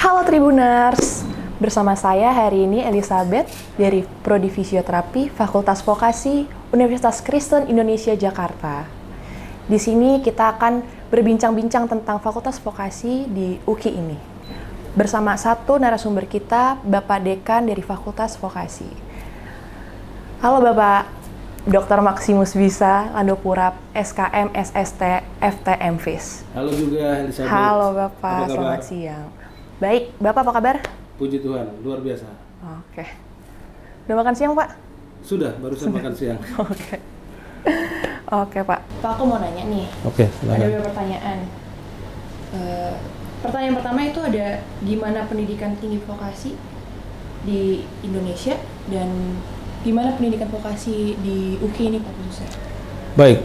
Halo Tribuners, bersama saya hari ini Elizabeth dari Prodi Fisioterapi Fakultas Vokasi Universitas Kristen Indonesia Jakarta. Di sini kita akan berbincang-bincang tentang Fakultas Vokasi di UKI ini. Bersama satu narasumber kita, Bapak Dekan dari Fakultas Vokasi. Halo Bapak Dr. Maximus Bisa, Landopurap, SKM, SST, FT, MFIS. Halo juga Elizabeth. Halo Bapak, selamat siang. Baik, Bapak apa kabar? Puji Tuhan, luar biasa. Oke. Udah makan siang, Pak? Sudah, barusan makan siang. Oke. Oke, Pak. Pak, aku mau nanya nih. Oke, Ada beberapa pertanyaan. Pertanyaan pertama itu ada gimana pendidikan tinggi vokasi di Indonesia dan gimana pendidikan vokasi di UKI ini, Pak khususnya? Baik,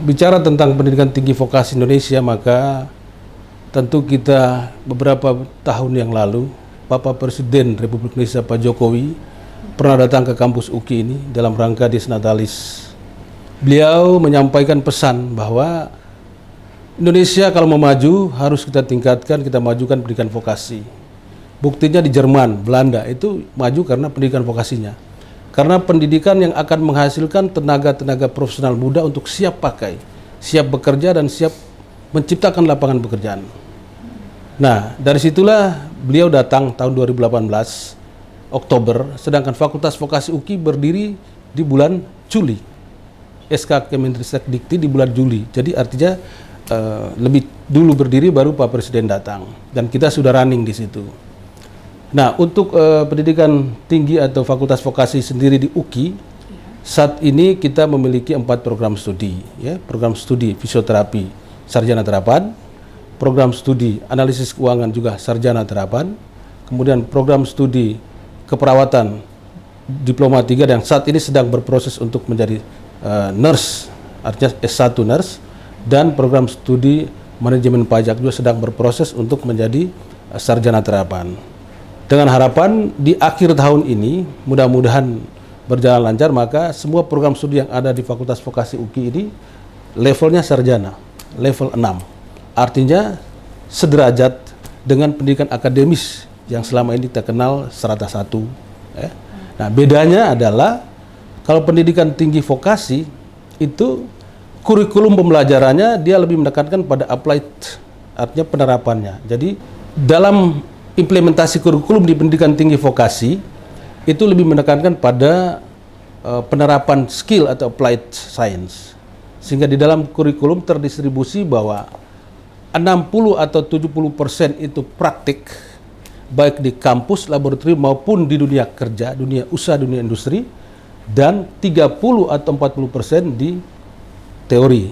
bicara tentang pendidikan tinggi vokasi Indonesia, maka tentu kita beberapa tahun yang lalu, Bapak Presiden Republik Indonesia Pak Jokowi pernah datang ke kampus UKI ini dalam rangka Dies Natalis. Beliau menyampaikan pesan bahwa Indonesia kalau mau maju harus kita tingkatkan, kita majukan pendidikan vokasi. Buktinya di Jerman, Belanda itu maju karena pendidikan vokasinya. Karena pendidikan yang akan menghasilkan tenaga-tenaga profesional muda untuk siap pakai, siap bekerja dan siap menciptakan lapangan pekerjaan. Nah, dari situlah beliau datang tahun 2018 Oktober, sedangkan Fakultas Vokasi UKI berdiri di bulan Juli. SK Kemendristek Dikti di bulan Juli. Jadi artinya lebih dulu berdiri baru Pak Presiden datang dan kita sudah running di situ. Nah, untuk pendidikan tinggi atau Fakultas Vokasi sendiri di UKI, saat ini kita memiliki 4 program studi, ya, program studi fisioterapi sarjana terapan, program studi analisis keuangan juga sarjana terapan, kemudian program studi keperawatan diploma 3 yang saat ini sedang berproses untuk menjadi nurse, artinya S1 nurse, dan program studi manajemen pajak juga sedang berproses untuk menjadi sarjana terapan. Dengan harapan di akhir tahun ini mudah-mudahan berjalan lancar, maka semua program studi yang ada di Fakultas Vokasi UKI ini levelnya sarjana, level 6. Artinya sederajat dengan pendidikan akademis yang selama ini kita kenal strata 1. Ya. Nah, bedanya adalah kalau pendidikan tinggi vokasi itu kurikulum pembelajarannya dia lebih menekankan pada applied, artinya penerapannya. Jadi dalam implementasi kurikulum di pendidikan tinggi vokasi itu lebih menekankan pada penerapan skill atau applied science. Sehingga di dalam kurikulum terdistribusi bahwa 60 atau 70% itu praktik, baik di kampus, laboratorium maupun di dunia kerja, dunia usaha, dunia industri, dan 30 atau 40% di teori.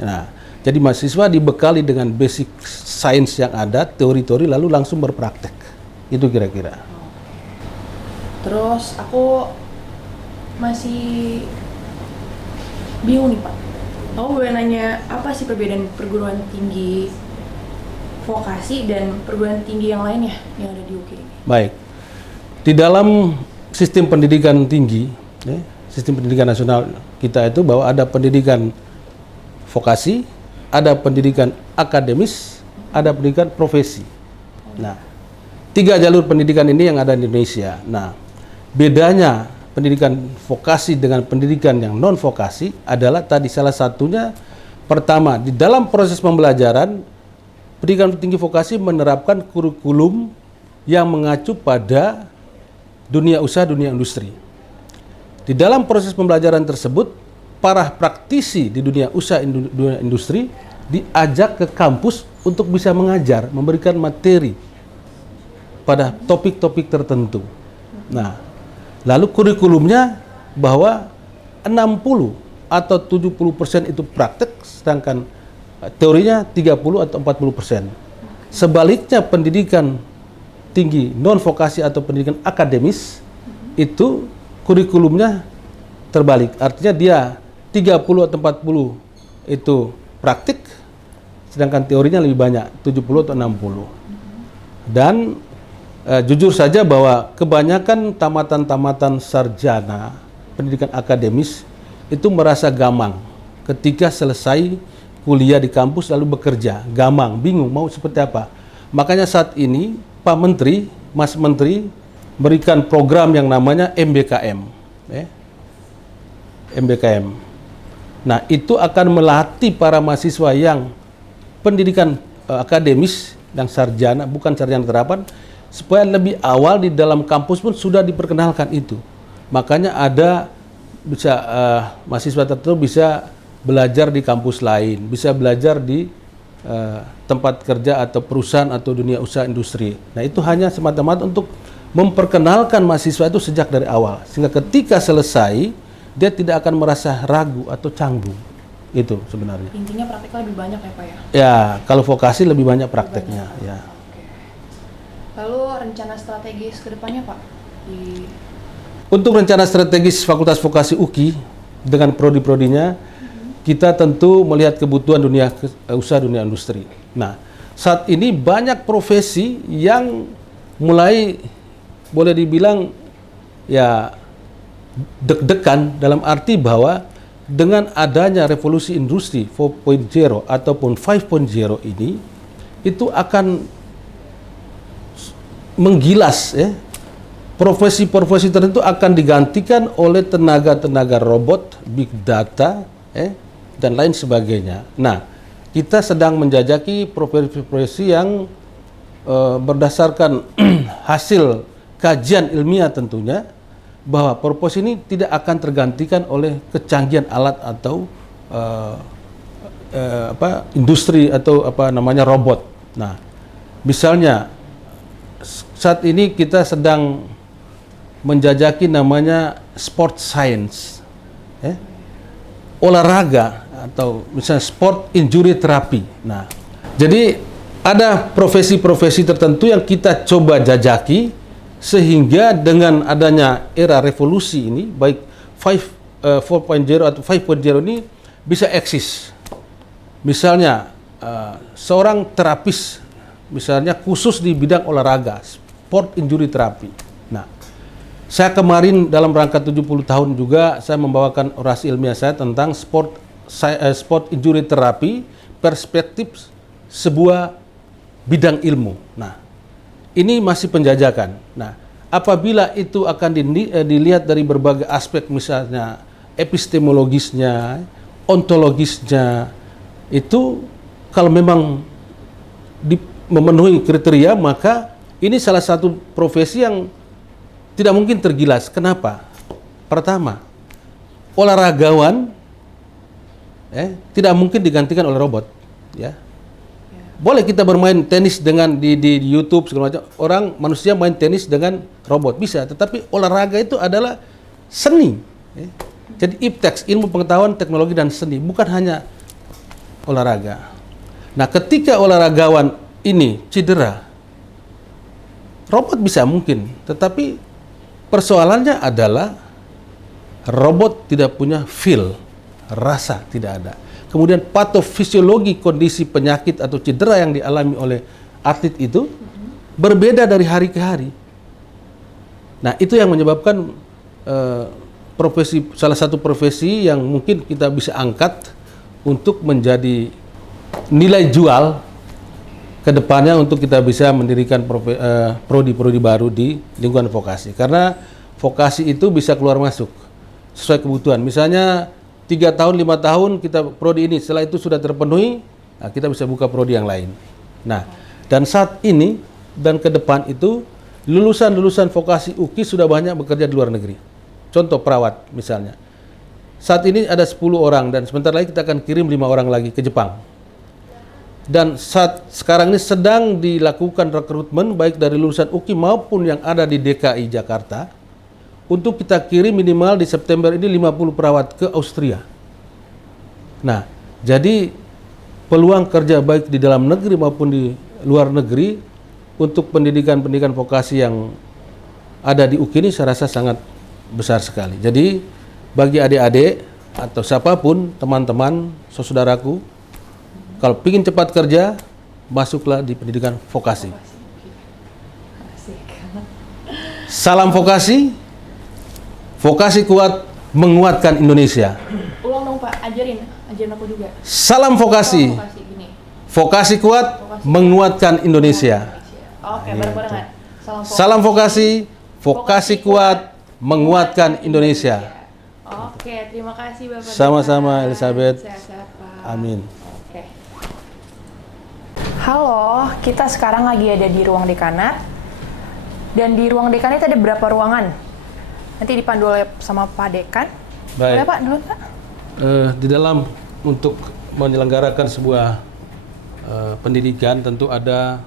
Nah, jadi mahasiswa dibekali dengan basic science yang ada, teori-teori, lalu langsung berpraktek. Itu kira-kira. Terus aku masih bingung nih Pak. Aku boleh nanya apa sih perbedaan perguruan tinggi vokasi dan perguruan tinggi yang lainnya yang ada di UKI ini? Baik. Di dalam sistem pendidikan tinggi, ya, sistem pendidikan nasional kita itu bahwa ada pendidikan vokasi, ada pendidikan akademis, ada pendidikan profesi. Nah, 3 jalur pendidikan ini yang ada di Indonesia. Nah, bedanya pendidikan vokasi dengan pendidikan yang non vokasi adalah tadi salah satunya, pertama, di dalam proses pembelajaran pendidikan tinggi vokasi menerapkan kurikulum yang mengacu pada dunia usaha, dunia industri. Di dalam proses pembelajaran tersebut, para praktisi di dunia usaha, dunia industri diajak ke kampus untuk bisa mengajar, memberikan materi pada topik-topik tertentu. Nah, lalu kurikulumnya bahwa 60 atau 70% itu praktek, sedangkan teorinya 30 atau 40%. Sebaliknya pendidikan tinggi non vokasi atau pendidikan akademis itu kurikulumnya terbalik. Artinya dia 30 atau 40 itu praktik, sedangkan teorinya lebih banyak, 70 atau 60. Dan jujur saja bahwa kebanyakan tamatan-tamatan sarjana pendidikan akademis itu merasa gamang ketika selesai kuliah di kampus lalu bekerja, gamang, bingung mau seperti apa. Makanya saat ini Pak Menteri, Mas Menteri berikan program yang namanya MBKM. MBKM. Nah, itu akan melatih para mahasiswa yang pendidikan akademis, yang sarjana, bukan sarjana terapan, supaya lebih awal di dalam kampus pun sudah diperkenalkan itu. Makanya ada bisa mahasiswa tertentu bisa belajar di kampus lain, bisa belajar di tempat kerja atau perusahaan atau dunia usaha industri. Nah, itu hanya semata-mata untuk memperkenalkan mahasiswa itu sejak dari awal, sehingga ketika selesai dia tidak akan merasa ragu atau canggung. Itu sebenarnya. Intinya prakteknya lebih banyak ya Pak ya? Ya, kalau vokasi lebih banyak prakteknya. Ya. Oke. Lalu rencana strategis ke depannya Pak? Untuk rencana strategis Fakultas Vokasi UKI dengan prodi-prodinya, kita tentu melihat kebutuhan dunia usaha, dunia industri. Nah, saat ini banyak profesi yang mulai boleh dibilang ya deg-degan, dalam arti bahwa dengan adanya revolusi industri 4.0 ataupun 5.0 ini, itu akan menggilas ya, profesi-profesi tertentu akan digantikan oleh tenaga-tenaga robot, big data, dan lain sebagainya. Nah, kita sedang menjajaki profesi-profesi yang berdasarkan hasil kajian ilmiah tentunya, bahwa profesi ini tidak akan tergantikan oleh kecanggihan alat atau industri atau robot. Nah, misalnya saat ini kita sedang menjajaki namanya sport science, olahraga atau misalnya sport injury therapy. Nah, jadi ada profesi-profesi tertentu yang kita coba jajaki, sehingga dengan adanya era revolusi ini, baik 4.0 atau 5.0 ini bisa eksis. Misalnya seorang terapis, misalnya khusus di bidang olahraga, sport injury therapy. Nah, saya kemarin dalam rangka 70 tahun juga saya membawakan orasi ilmiah saya tentang sport injury therapy, perspektif sebuah bidang ilmu. Nah, ini masih penjajakan. Nah, apabila itu akan dilihat dari berbagai aspek, misalnya epistemologisnya, ontologisnya, itu kalau memang memenuhi kriteria, maka ini salah satu profesi yang tidak mungkin tergilas. Kenapa? Pertama, olahragawan tidak mungkin digantikan oleh robot, ya. Boleh kita bermain tenis dengan di YouTube segala macam. Manusia main tenis dengan robot bisa, tetapi olahraga itu adalah seni. Jadi IPTEX, ilmu pengetahuan, teknologi dan seni, bukan hanya olahraga. Nah, ketika olahragawan ini cedera, robot bisa mungkin, tetapi persoalannya adalah robot tidak punya feel, rasa tidak ada. Kemudian patofisiologi kondisi penyakit atau cedera yang dialami oleh atlet itu berbeda dari hari ke hari. Nah, itu yang menyebabkan salah satu profesi yang mungkin kita bisa angkat untuk menjadi nilai jual ke depannya, untuk kita bisa mendirikan prodi-prodi baru di lingkungan vokasi. Karena vokasi itu bisa keluar masuk sesuai kebutuhan. Misalnya 3 tahun, 5 tahun kita prodi ini, setelah itu sudah terpenuhi, nah kita bisa buka prodi yang lain. Nah, dan saat ini dan ke depan itu lulusan-lulusan vokasi UKI sudah banyak bekerja di luar negeri. Contoh perawat misalnya. Saat ini ada 10 orang dan sebentar lagi kita akan kirim 5 orang lagi ke Jepang. Dan sekarang ini sedang dilakukan rekrutmen baik dari lulusan UKI maupun yang ada di DKI Jakarta, untuk kita kirim minimal di September ini 50 perawat ke Austria. Nah, jadi peluang kerja baik di dalam negeri maupun di luar negeri untuk pendidikan vokasi yang ada di UKI ini saya rasa sangat besar sekali. Jadi bagi adik-adik atau siapapun, teman-teman, saudaraku, kalau ingin cepat kerja, masuklah di pendidikan vokasi. Salam vokasi. Vokasi kuat menguatkan Indonesia. Ulang dong Pak, ajarin aku juga. Salam vokasi. Vokasi, gini. Vokasi kuat menguatkan Indonesia. Oke. Oke, bareng-barengan. Salam vokasi, vokasi kuat, menguatkan Indonesia. Oke, terima kasih Bapak. Sama-sama, Dekan. Elizabeth. Sehat-sehat, Pak. Amin. Oke. Halo, kita sekarang lagi ada di ruang dekanat. Dan di ruang dekanat itu ada berapa ruangan? Nanti dipandu oleh sama Pak Dekan. Baik. Boleh Pak, dulu Pak? Di dalam untuk menyelenggarakan sebuah pendidikan tentu ada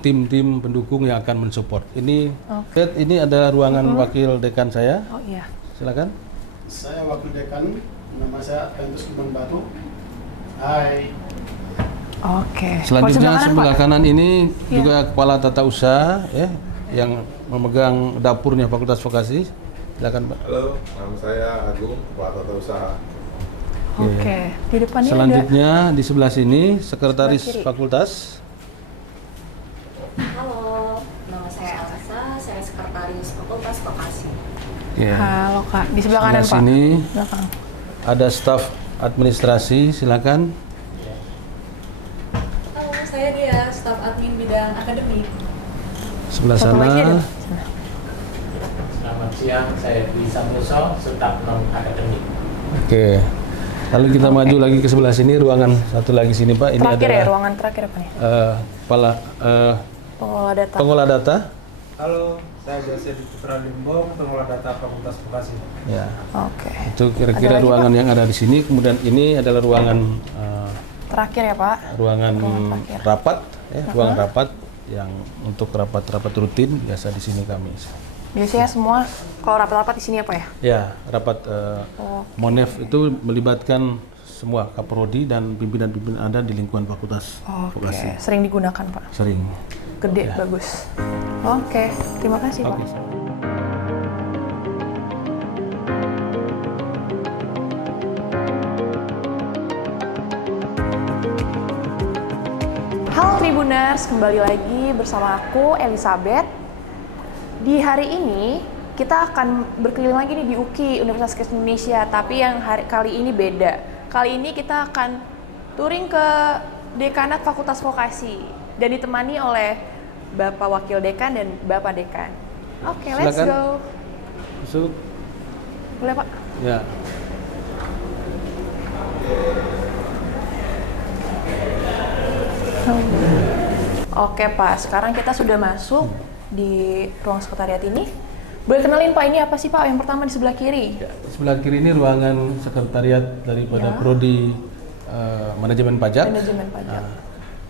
tim-tim pendukung yang akan mensupport. Ini ada ruangan wakil dekan saya. Oh iya. Silakan. Saya wakil dekan, nama saya Pentus Kuman Batu. Hai. Oke. Selanjutnya Kalau sebelah Pak? kanan ini Iya. juga kepala tata usaha ya yang memegang dapurnya Fakultas Vokasi. Silakan, Pak. Halo, nama saya Agung, Kepala Tata Usaha. Oke. Di depannya Selanjutnya di sebelah sini sekretaris Sebelah kiri. fakultas. Halo, nama saya Elsa, saya sekretaris Fakultas Vokasi. ada. Ya. Halo Kak. Di sebelah kanan Pak. sini Belakang. ada staf administrasi. Silakan. Halo, saya Dia, staf admin bidang akademik. Sebelah Satu lagi ada. sana. Selamat siang, saya Dwi Samuso, staf non-akademik. Oke. Lalu kita maju lagi ke sebelah sini, ruangan satu lagi sini, Pak. Ini Terakhir ya, adalah ruangan terakhir apa nih? kepala Pengelola data. pengolah data. Halo, saya Joseph Putra Limbong, pengelola data Fakultas Vokasi. Ya. Oke. Itu kira-kira Ada lagi, ruangan yang ada di sini. Kemudian ini adalah ruangan Terakhir ya Pak. ruangan Ruangan terakhir. rapat, ya, ruangan rapat yang untuk rapat-rapat rutin biasa di sini kami. Biasanya semua kalau rapat-rapat di sini apa ya? Ya, rapat Oh. Monef itu melibatkan semua kaprodi dan pimpinan-pimpinan ada di lingkungan Fakultas Oke. Vokasi. Sering digunakan Pak. Sering. Gede, bagus. Oke. Terima kasih Pak. Oke. Halo Tribuners, kembali lagi bersama aku Elizabeth. Di hari ini kita akan berkeliling lagi nih di UKI, Universitas Kristen Indonesia, tapi yang kali ini beda. Kali ini kita akan touring ke Dekanat Fakultas Vokasi dan ditemani oleh Bapak Wakil Dekan dan Bapak Dekan. Oke, let's Silakan. go. Masuk. Boleh Pak? Ya. Oke Pak, sekarang kita sudah masuk di ruang sekretariat ini. Boleh kenalin Pak, ini apa sih Pak yang pertama di sebelah kiri? Ya, di sebelah kiri ini ruangan sekretariat daripada Ya. Prodi Manajemen Pajak. Manajemen pajak.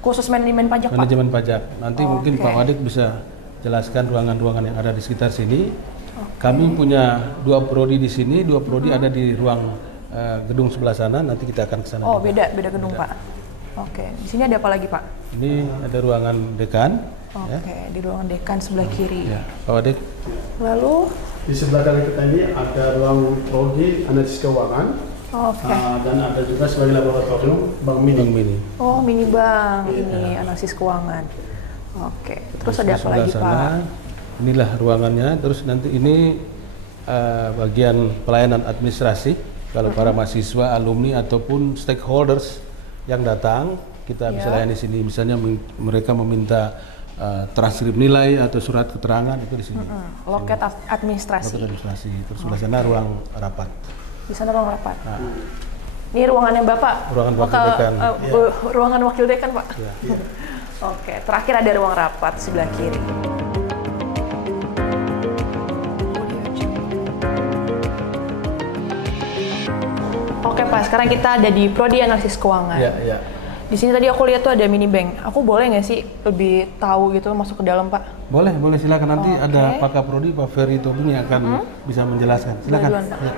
Khusus manajemen pajak Pak? Manajemen Pajak. Nanti mungkin Oke. Pak Wadik bisa jelaskan ruangan-ruangan yang ada di sekitar sini. Kami punya dua prodi di sini, dua prodi ada di ruang gedung sebelah sana. Nanti kita akan ke sana. Oh juga. beda gedung Pak. Oke, di sini ada apa lagi Pak? Ini ada ruangan dekan. Oke, di ruangan dekan sebelah kiri. Ya, Pak Wadik. Lalu, Di sebelah kanan kita ini ada ruang prodi analisis keuangan oke. dan ada juga sebagai laboratorium Bank Mini. Bang Mini. Oh mini bank, ini analisis keuangan. Oke, terus ada Di apa sebelah lagi sana, Pak? inilah ruangannya. Terus nanti ini bagian pelayanan administrasi. Kalau para mahasiswa, alumni ataupun stakeholders yang datang, kita bisa Ya. layani di sini. Misalnya mereka meminta transkrip nilai atau surat keterangan itu di sini. Loket administrasi. Loket administrasi. Terus sebelah sana ruang rapat. Di sana ruang rapat. Nah, Ini ruangannya Bapak? Ruangan wakil dekan. Ruangan wakil dekan Pak? ya. Oke, terakhir ada ruang rapat sebelah kiri. Oke Pak, sekarang kita ada di Prodi Analisis Keuangan. Ya, ya. Di sini tadi aku lihat tuh ada mini bank. Aku boleh nggak sih lebih tahu gitu masuk ke dalam Pak? Boleh, boleh silakan. Nanti Oke. ada Pak Kaprodi, Pak Ferry Tobing yang akan bisa menjelaskan. Silakan. Duluan, Pak. Ya.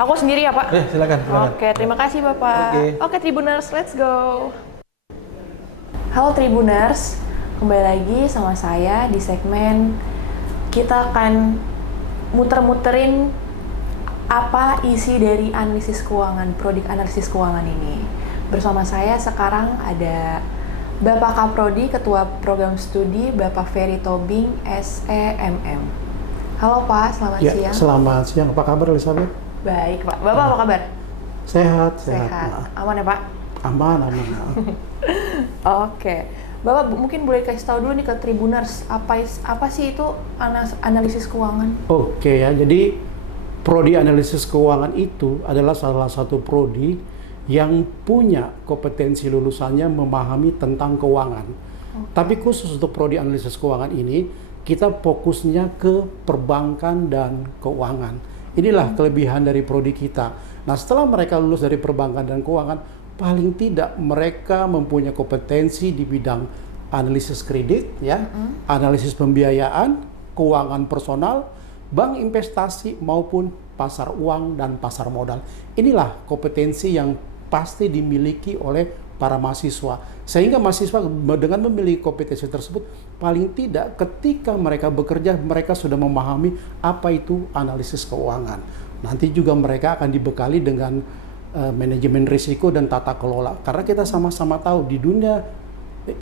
Aku sendiri ya Pak? Silakan, silakan. Oke, terima kasih Bapak. Oke. Oke, Tribuners, let's go. Halo Tribuners, kembali lagi sama saya di segmen kita akan muter-muterin apa isi dari analisis keuangan, prodik analisis keuangan ini. Bersama saya sekarang ada Bapak Kaprodi, Ketua Program Studi, Bapak Ferry Tobing, SEMM. Halo Pak, selamat Ya, siang. selamat siang. Apa kabar Elizabeth? Baik Pak, Bapak apa kabar? Sehat, Sehat. Nah, Aman ya Pak? aman, aman. Oke. Bapak mungkin boleh kasih tahu dulu nih ke Tribuners, apa sih itu analisis keuangan? Oke ya, jadi prodi analisis keuangan itu adalah salah satu prodi yang punya kompetensi lulusannya memahami tentang keuangan. Tapi khusus untuk prodi analisis keuangan ini, kita fokusnya ke perbankan dan keuangan. Inilah kelebihan dari prodi kita. Nah, setelah mereka lulus dari perbankan dan keuangan, paling tidak mereka mempunyai kompetensi di bidang analisis kredit, ya, analisis pembiayaan, keuangan personal, bank investasi maupun pasar uang dan pasar modal. Inilah kompetensi yang pasti dimiliki oleh para mahasiswa. Sehingga mahasiswa dengan memiliki kompetensi tersebut, paling tidak ketika mereka bekerja, mereka sudah memahami apa itu analisis keuangan. Nanti juga mereka akan dibekali dengan manajemen risiko dan tata kelola. Karena kita sama-sama tahu di dunia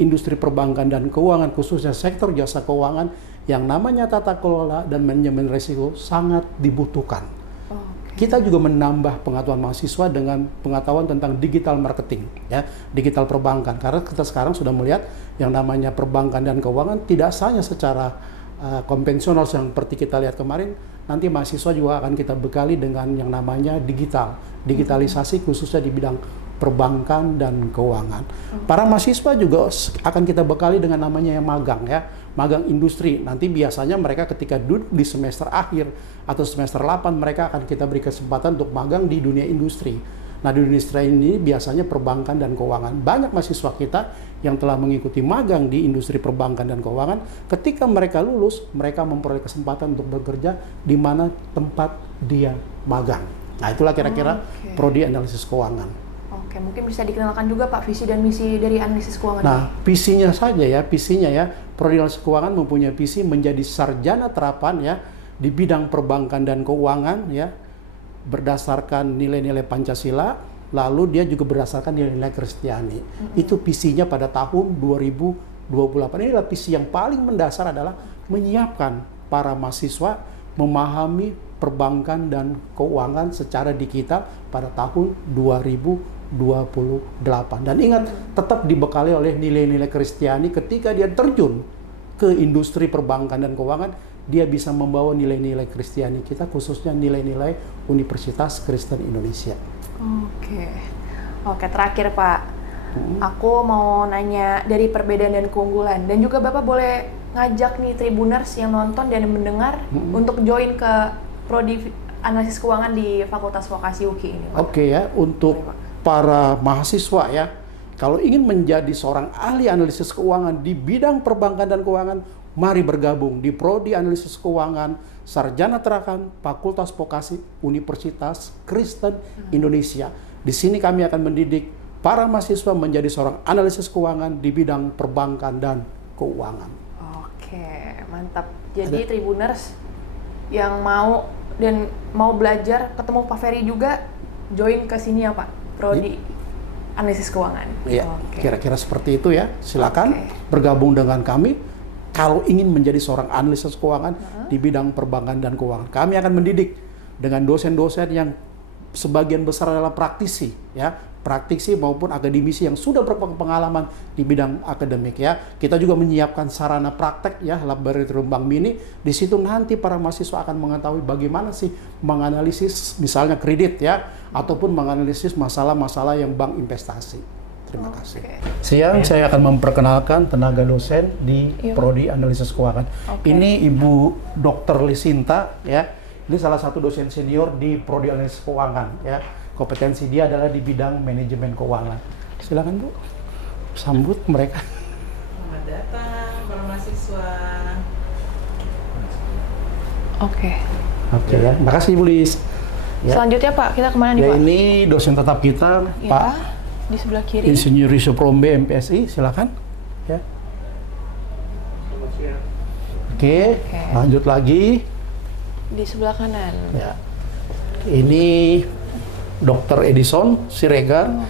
industri perbankan dan keuangan, khususnya sektor jasa keuangan, yang namanya tata kelola dan manajemen risiko sangat dibutuhkan. Kita juga menambah pengetahuan mahasiswa dengan pengetahuan tentang digital marketing, ya, digital perbankan. Karena kita sekarang sudah melihat yang namanya perbankan dan keuangan tidak hanya secara konvensional seperti kita lihat kemarin, nanti mahasiswa juga akan kita bekali dengan yang namanya digitalisasi khususnya di bidang perbankan dan keuangan. Para mahasiswa juga akan kita bekali dengan namanya yang magang, ya, magang industri. Nanti biasanya mereka ketika duduk di semester akhir atau semester 8, mereka akan kita beri kesempatan untuk magang di dunia industri. Nah, di dunia industri ini biasanya perbankan dan keuangan. Banyak mahasiswa kita yang telah mengikuti magang di industri perbankan dan keuangan, ketika mereka lulus, mereka memperoleh kesempatan untuk bekerja di mana tempat dia magang. Nah, itulah kira-kira prodi analisis keuangan. Oke, mungkin bisa dikenalkan juga Pak visi dan misi dari analisis keuangan. Nah, visinya ya, prodi analisis keuangan mempunyai visi menjadi sarjana terapan, ya, di bidang perbankan dan keuangan, ya, berdasarkan nilai-nilai Pancasila, lalu dia juga berdasarkan nilai-nilai Kristiani. Itu visinya pada tahun 2028. Inilah visi yang paling mendasar adalah menyiapkan para mahasiswa memahami perbankan dan keuangan secara digital pada tahun 2028. Dan ingat, tetap dibekali oleh nilai-nilai Kristiani. Ketika dia terjun ke industri perbankan dan keuangan, dia bisa membawa nilai-nilai Kristiani kita, khususnya nilai-nilai Universitas Kristen Indonesia. Oke, terakhir Pak, aku mau nanya dari perbedaan dan keunggulan, dan juga Bapak boleh ngajak nih Tribuners yang nonton dan mendengar untuk join ke prodi analisis keuangan di Fakultas Vokasi UKI ini, Pak. Oke ya, untuk para mahasiswa ya, kalau ingin menjadi seorang ahli analisis keuangan di bidang perbankan dan keuangan, mari bergabung di Prodi Analisis Keuangan Sarjana Terapan Fakultas Vokasi Universitas Kristen Indonesia. Di sini kami akan mendidik para mahasiswa menjadi seorang analisis keuangan di bidang perbankan dan keuangan. Oke, mantap. Jadi Tribuners yang mau belajar, ketemu Pak Ferry juga, join ke sini ya Pak, Prodi Analisis Keuangan. Iya, kira-kira seperti itu ya. Silakan bergabung dengan kami. Kalau ingin menjadi seorang analisis keuangan di bidang perbankan dan keuangan, kami akan mendidik dengan dosen-dosen yang sebagian besar adalah praktisi, ya, praktisi maupun akademisi yang sudah berpengalaman di bidang akademik, ya. Kita juga menyiapkan sarana praktek, ya, laboratorium Bank Mini. Di situ nanti para mahasiswa akan mengetahui bagaimana sih menganalisis misalnya kredit, ya, ataupun menganalisis masalah-masalah yang bank investasi. Terima kasih. Siang saya akan memperkenalkan tenaga dosen di Prodi Analisis Keuangan. Ini Ibu Dr. Lisinta, ya. Ini salah satu dosen senior di Prodi Analisis Keuangan, ya. Kompetensi dia adalah di bidang manajemen keuangan. Silakan Bu, sambut mereka. Selamat datang para mahasiswa. Oke, ya. Makasih Ibu Lis. Ya. Selanjutnya Pak, kita kemana nih Pak? Ini dosen tetap kita, Ya, Pak di sebelah kiri. Insinyur Yusuf Rombe MPSI, silakan. Ya. Oke, lanjut lagi. Di sebelah kanan. Ya. Ini Dr. Edison Siregar.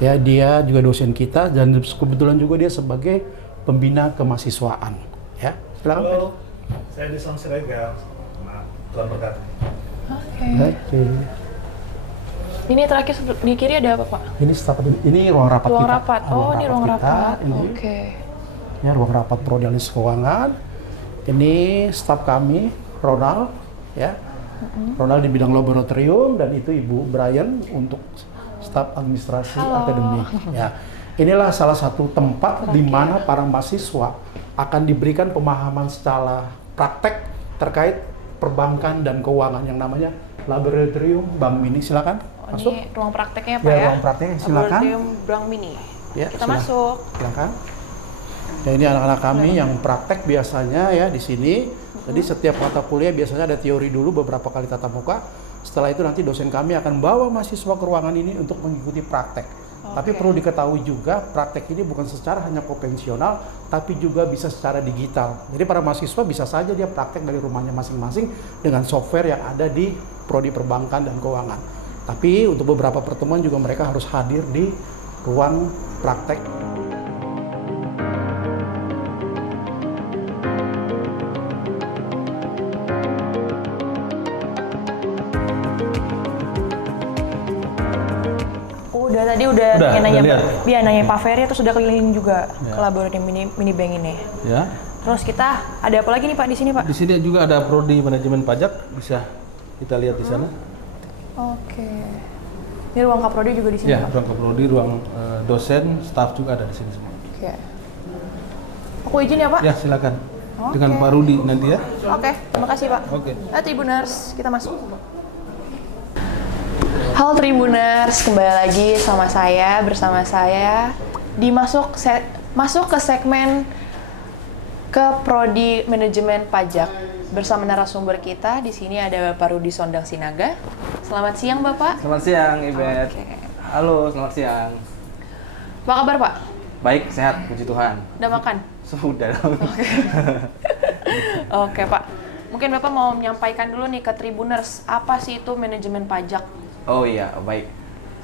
Ya, dia juga dosen kita dan kebetulan juga dia sebagai pembina kemahasiswaan. Ya, silakan. Halo, saya Edison Siregar. Tuhan berkati. Oke. Ini terakhir di kiri ada apa Pak? Ini ruang rapat kita. Ruang rapat. Oh, ini ruang rapat. Ini. Oke. ya, ruang rapat prodi analisis keuangan. Ini staf kami, Ronald, ya. Ronald di bidang laboratorium, dan itu Ibu Brian untuk staf administrasi akademik. Ya, inilah salah satu tempat di mana para mahasiswa akan diberikan pemahaman secara praktek terkait perbankan dan keuangan yang namanya laboratorium Bank Mini. Silakan masuk. Ini ruang prakteknya Pak Ya, ya? ruang prakteknya, silakan. Laboratorium Bank Mini. Ya, Kita masuk. Silakan. Ya, ini anak-anak kami yang praktek biasanya ya di sini. Jadi setiap mata kuliah biasanya ada teori dulu beberapa kali tatap muka. Setelah itu nanti dosen kami akan bawa mahasiswa ke ruangan ini untuk mengikuti praktek. Tapi perlu diketahui juga praktek ini bukan secara hanya konvensional, tapi juga bisa secara digital. Jadi para mahasiswa bisa saja dia praktek dari rumahnya masing-masing dengan software yang ada di prodi perbankan dan keuangan. Tapi untuk beberapa pertemuan juga mereka harus hadir di ruang praktek. Tadi udah nanya lihat. dia nanya Pak Ferry, terus udah keliling juga ke laboratorium mini bank ini. Ya. Terus kita ada apa lagi nih Pak di sini Pak? Di sini juga ada prodi manajemen pajak, bisa kita lihat di sana. Oke. Ini ruang kaprodi juga di sini Ya, Pak? ruang kaprodi, ruang dosen, staf juga ada di sini semua. Oke. Aku izin ya Pak? Ya, silakan. Oke. Dengan Pak Rudi nanti ya. Oke, terima kasih Pak. Oke. Tribuners, kita masuk. Halo Tribuners, kembali lagi bersama saya masuk ke segmen ke prodi manajemen pajak bersama narasumber kita. Di sini ada Bapak Rudi Sondang Sinaga. Selamat siang Bapak. Selamat siang Ibet. Oke. Halo, selamat siang. Apa kabar Pak? Baik, sehat, puji Tuhan. Udah makan? Sudah. Oke Pak. Mungkin Bapak mau menyampaikan dulu nih ke Tribuners, apa sih itu manajemen pajak? Oh iya, baik.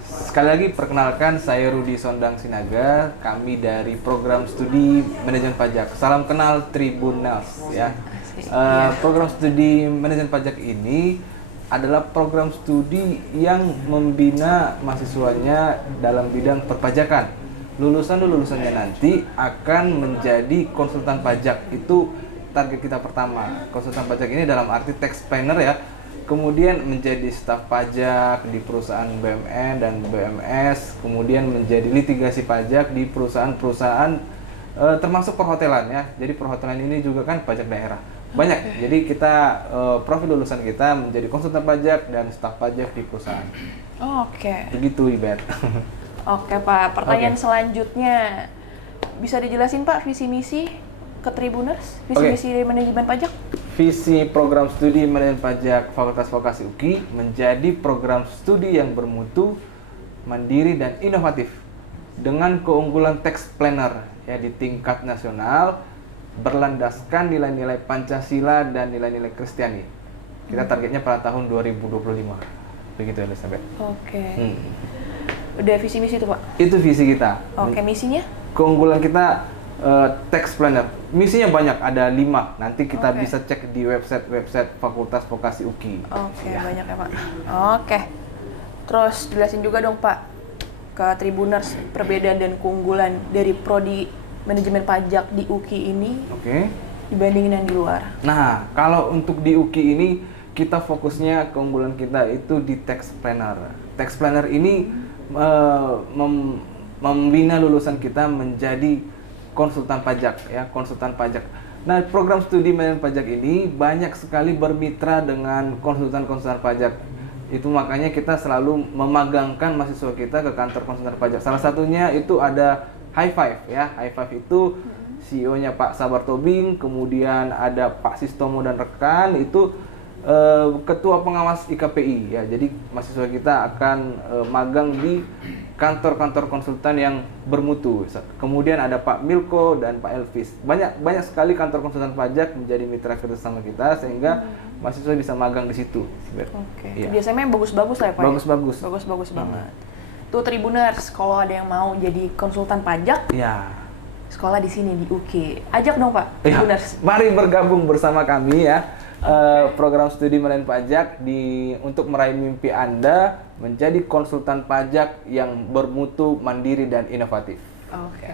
Sekali lagi perkenalkan, saya Rudi Sondang Sinaga, kami dari program studi manajemen pajak. Salam kenal Tribuners ya. Program studi manajemen pajak ini adalah program studi yang membina mahasiswanya dalam bidang perpajakan. Lulusannya nanti akan menjadi konsultan pajak. Itu target kita pertama. Konsultan pajak ini dalam arti tax planner ya. Kemudian menjadi staf pajak di perusahaan BUMN dan BUMS, kemudian menjadi litigasi pajak di perusahaan-perusahaan termasuk perhotelan ya. Jadi perhotelan ini juga kan pajak daerah. Banyak. Jadi kita profil lulusan kita menjadi konsultan pajak dan staf pajak di perusahaan. Oke. Begitu Ibet. Oke Pak, pertanyaan selanjutnya. Bisa dijelasin Pak visi misi ke Tribuners? Visi misi manajemen pajak? Visi program studi manajemen pajak Fakultas Vokasi UKI menjadi program studi yang bermutu, mandiri dan inovatif dengan keunggulan tax planner ya di tingkat nasional, berlandaskan nilai-nilai Pancasila dan nilai-nilai Kristiani. Kita targetnya pada tahun 2025. Begitu Elizabeth. Oke. Udah visi misi itu Pak? Itu visi kita. Oke, misinya? Keunggulan kita tax planner. Misinya banyak, ada 5. Nanti kita bisa cek di website Fakultas Vokasi UKI. Oke, banyak ya Pak. Oke. Terus jelasin juga dong Pak ke Tribuners perbedaan dan keunggulan dari prodi manajemen pajak di UKI ini dibandingin yang di luar. Nah, kalau untuk di UKI ini kita fokusnya keunggulan kita itu di tax planner. Tax planner ini membina lulusan kita menjadi konsultan pajak ya, konsultan pajak. Nah, program studi manajemen pajak ini banyak sekali bermitra dengan konsultan-konsultan pajak. Itu makanya kita selalu memagangkan mahasiswa kita ke kantor konsultan pajak. Salah satunya itu ada High Five ya. High Five itu CEO-nya Pak Sabar Tobing, kemudian ada Pak Sistomo dan rekan, itu ketua pengawas IKPI ya. Jadi mahasiswa kita akan magang di kantor-kantor konsultan yang bermutu. Kemudian ada Pak Milko dan Pak Elvis. Banyak sekali kantor konsultan pajak menjadi mitra kerjasama kita sehingga mahasiswa bisa magang di situ. Ya. Biasanya yang bagus-bagus lah ya Pak. Bagus-bagus banget. Tuh Tribuners, kalau ada yang mau jadi konsultan pajak, sekolah di sini di UKI. Ajak dong Pak, Tribuners. Mari bergabung bersama kami ya. Program studi manajemen pajak untuk meraih mimpi Anda menjadi konsultan pajak yang bermutu, mandiri dan inovatif. Oke.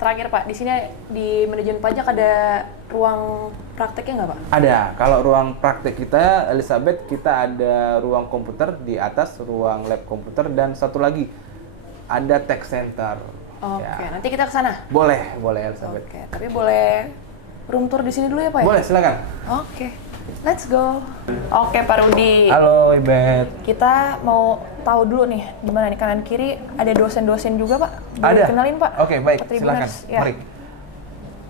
terakhir Pak, di sini di manajemen pajak ada ruang prakteknya nggak Pak? Ada. Kalau ruang praktek kita, Elizabeth, kita ada ruang komputer di atas, ruang lab komputer, dan satu lagi ada tech center. Oke, nanti kita ke sana. Boleh Elizabeth. Oke, tapi boleh room tour di sini dulu ya Pak ya? Boleh, silakan. Oke, let's go. Oke Pak Rudi. Halo Ibet. Kita mau tahu dulu nih, di mana nih kanan kiri ada dosen-dosen juga Pak? Boleh Ada. kenalin Pak? Oke, baik. Ke Tribuners. Silakan. Ya. Mari.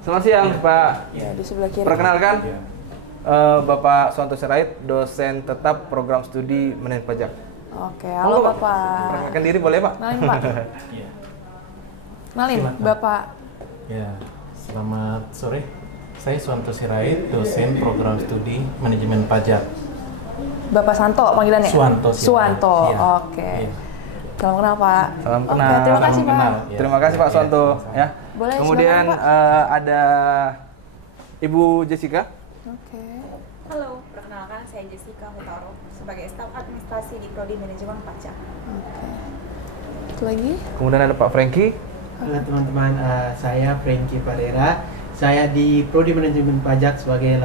Selamat siang, Pak. Ya, di sebelah kiri. Perkenalkan, Bapak Suwanto Sirait, dosen tetap program studi manajemen pajak. Oke, halo Pak. Bapak. Perkenalkan diri boleh, Pak? Kenalin Pak. Kenalin, Silakan. Bapak. Ya, selamat sore. Saya Suwanto Sirait, dosen program studi manajemen pajak. Bapak Santo panggilannya? Suwanto Sirait. Suwanto, Iya. oke. Iya. Salam kenal Pak. Salam Oke, kenal. terima kasih Salam Pak. kenal. Ya. Terima kasih Pak Ya, Suwanto. sama-sama. Ya. Boleh, Kemudian silakan, ada Ibu Jessica. Oke. Halo, perkenalkan saya Jessica Hutaro sebagai staf administrasi di Prodi Manajemen Pajak. Oke. Satu lagi? Kemudian ada Pak Franky. Halo teman-teman, saya Franky Parera. Saya di Prodi Manajemen Pajak sebagai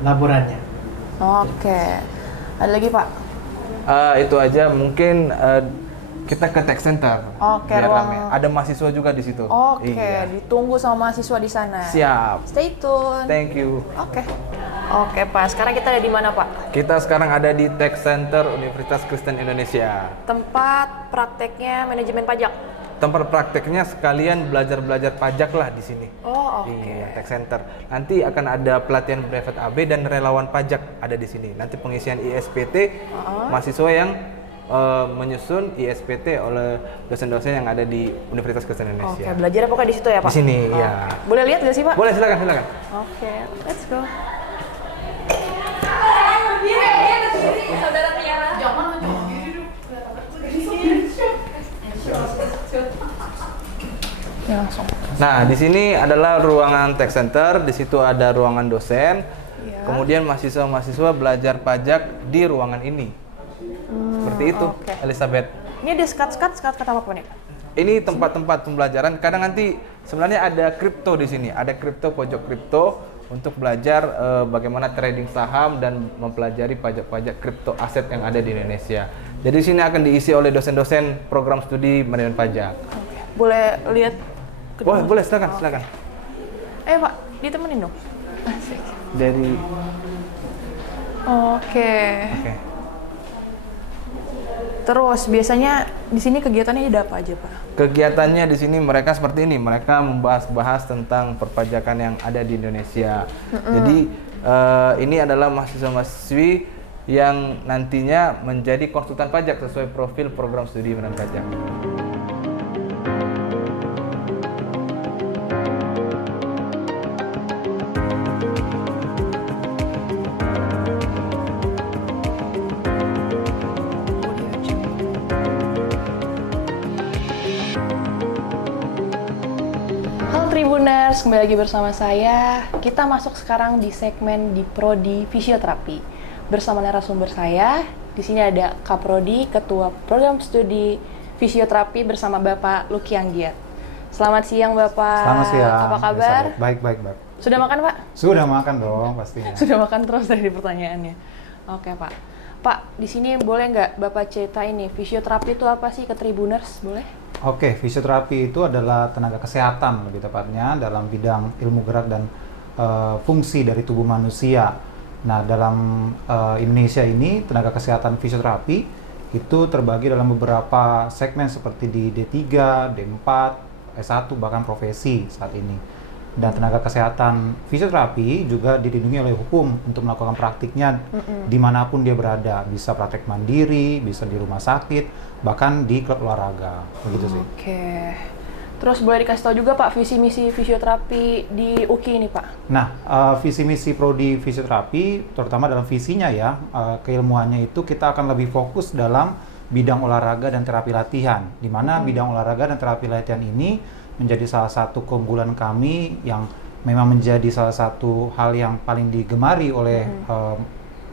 laborannya. Oke. Ada lagi Pak? Itu aja. Mungkin kita ke tech center. Oke, Biar ruang- rame. Ada mahasiswa juga di situ. Oke, Iya. ditunggu sama mahasiswa di sana. Siap. Stay tune. Thank you. Oke. Oke Pak, sekarang kita ada di mana Pak? Kita sekarang ada di Tech Center Universitas Kristen Indonesia. Tempat prakteknya manajemen pajak. Tempat prakteknya sekalian belajar-belajar pajak lah di sini. Oh, oke. Iya, Tech Center. Nanti akan ada pelatihan private AB dan relawan pajak ada di sini. Nanti pengisian ISPT mahasiswa yang menyusun ISPT oleh dosen-dosen yang ada di Universitas Kristen Oke, Indonesia. belajar pokoknya di situ ya Pak? Di sini, Oke. ya. Boleh lihat nggak sih Pak? Boleh, silakan, silakan. Oke, let's go. Saudara Tiara. Ya langsung. Nah, di sini adalah ruangan Tech Center, di situ ada ruangan dosen. Iya. Kemudian mahasiswa-mahasiswa belajar pajak di ruangan ini. Seperti itu, oke. Elizabeth. Ini ada skat apa Pak nih? Ini tempat-tempat pembelajaran. Kadang nanti sebenarnya ada kripto di sini, ada kripto, pojok kripto untuk belajar bagaimana trading saham dan mempelajari pajak-pajak kripto aset yang ada di Indonesia. Jadi sini akan diisi oleh dosen-dosen program studi manajemen pajak. Boleh lihat? Boleh, silakan, silakan. Pak, ditemenin dong. Asik. Dari Oke. Oke. Terus biasanya di sini kegiatannya ada apa aja Pak? Kegiatannya di sini mereka seperti ini, mereka membahas tentang perpajakan yang ada di Indonesia. Jadi ini adalah mahasiswa-mahasiswi yang nantinya menjadi konsultan pajak sesuai profil program studi manajemen pajak. Halo Tribuners, kembali lagi bersama saya. Kita masuk sekarang di segmen di Prodi Fisioterapi. Bersama narasumber saya, di sini ada Kak Prodi, Ketua Program Studi Fisioterapi bersama Bapak Luki Anggiat. Selamat siang Bapak. Selamat siang. Apa kabar? Baik. Sudah makan Pak? Sudah makan dong pastinya. Sudah makan terus dari pertanyaannya. Oke Pak. Pak, di sini boleh nggak Bapak ceritain nih, fisioterapi itu apa sih ke Tribuners? Boleh? Oke, fisioterapi itu adalah tenaga kesehatan lebih tepatnya dalam bidang ilmu gerak dan fungsi dari tubuh manusia. Nah, dalam Indonesia ini tenaga kesehatan fisioterapi itu terbagi dalam beberapa segmen seperti di D3, D4, S1 bahkan profesi saat ini. Dan tenaga kesehatan fisioterapi juga dilindungi oleh hukum untuk melakukan praktiknya dimanapun dia berada. Bisa praktek mandiri, bisa di rumah sakit, bahkan di klub olahraga. Begitu sih. Oke. Terus boleh dikasih tahu juga Pak visi misi fisioterapi di UKI ini Pak? Nah, visi misi prodi fisioterapi, terutama dalam visinya ya, keilmuannya itu kita akan lebih fokus dalam bidang olahraga dan terapi latihan. Di mana bidang olahraga dan terapi latihan ini menjadi salah satu keunggulan kami yang memang menjadi salah satu hal yang paling digemari oleh